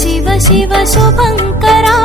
Shiv Shiv शुभङ्करा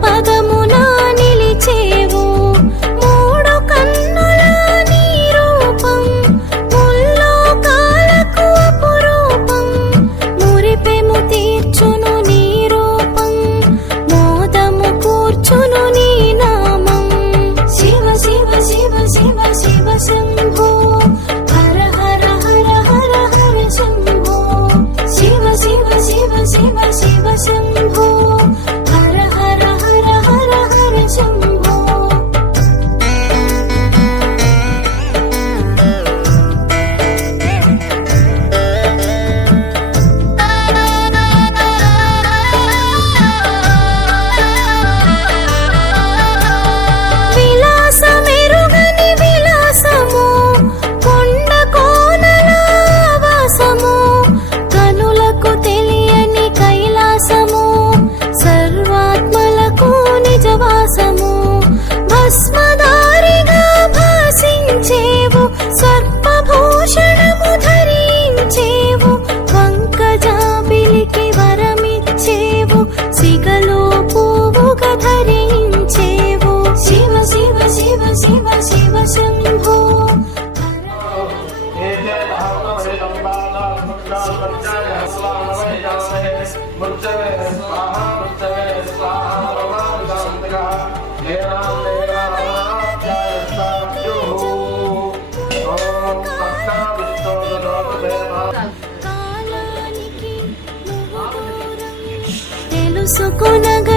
把歌。そ流